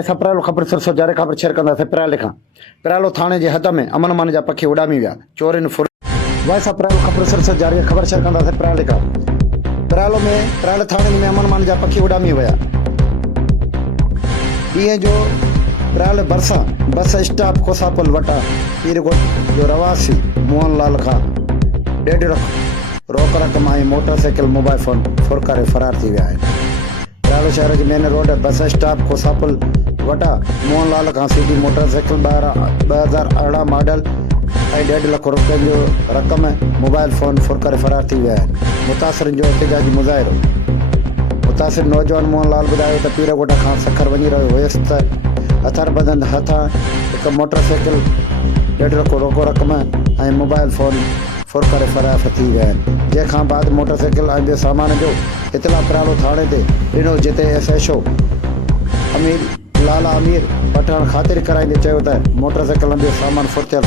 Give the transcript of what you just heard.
वैसा प्रेलो ख़बर सरसो जारे ख़बर शेयर कंदासीं प्रेले खां। प्रेलो थाणे जे हद में अमन मान जा पखी उॾामी विया, चोरिन फुर वैसा प्रेलो ख़बर सरसो जारी ख़बर शेयर कंदासीं प्रेले खां। प्रेल थाणे में अमन मान जा पखी उॾामी विया। ॾींहं जो प्रेल भरिसां बस स्टॉप कोसापुल वटा पीरकोट जो रवासी मोहनलाल खां 1.5 लाख रोक रक़म ऐं मोटरसाइकिल मोबाइल फोन फुर करे फरार थी विया आहिनि। प्रेल शहर जे मेन रोड बस स्टॉप कोसापुल वटा मोहनलाल खां सीधी मोटरसाइकिल 2018 मॉडल ऐं 1.5 लाख रुपयनि जो रक़म मोबाइल फोन फुर करे फरार थी विया आहिनि। मुतासिरनि जो एहतिजाजी मुज़ाहिरो। मुतासिर नौजवान मोहनलाल ॿुधायो त पीरकोट खां सखर वञी रहियो हुयसि त हथरबंद हथां हिकु मोटरसाइकिल 1.5 लाख रोको रक़म ऐं मोबाइल फोन फुर करे फरार थी विया आहिनि। जंहिंखां बाद मोटरसाइकिल ऐं ॿियो सामान जो इतला प्रेलो थाणे ते ॾिनो, जिते SHO लाला अमीर पठाण ख़ातिर कराईंदे चयो त मोटरसाइकिल ऐं ॿियो सामान फुर थियल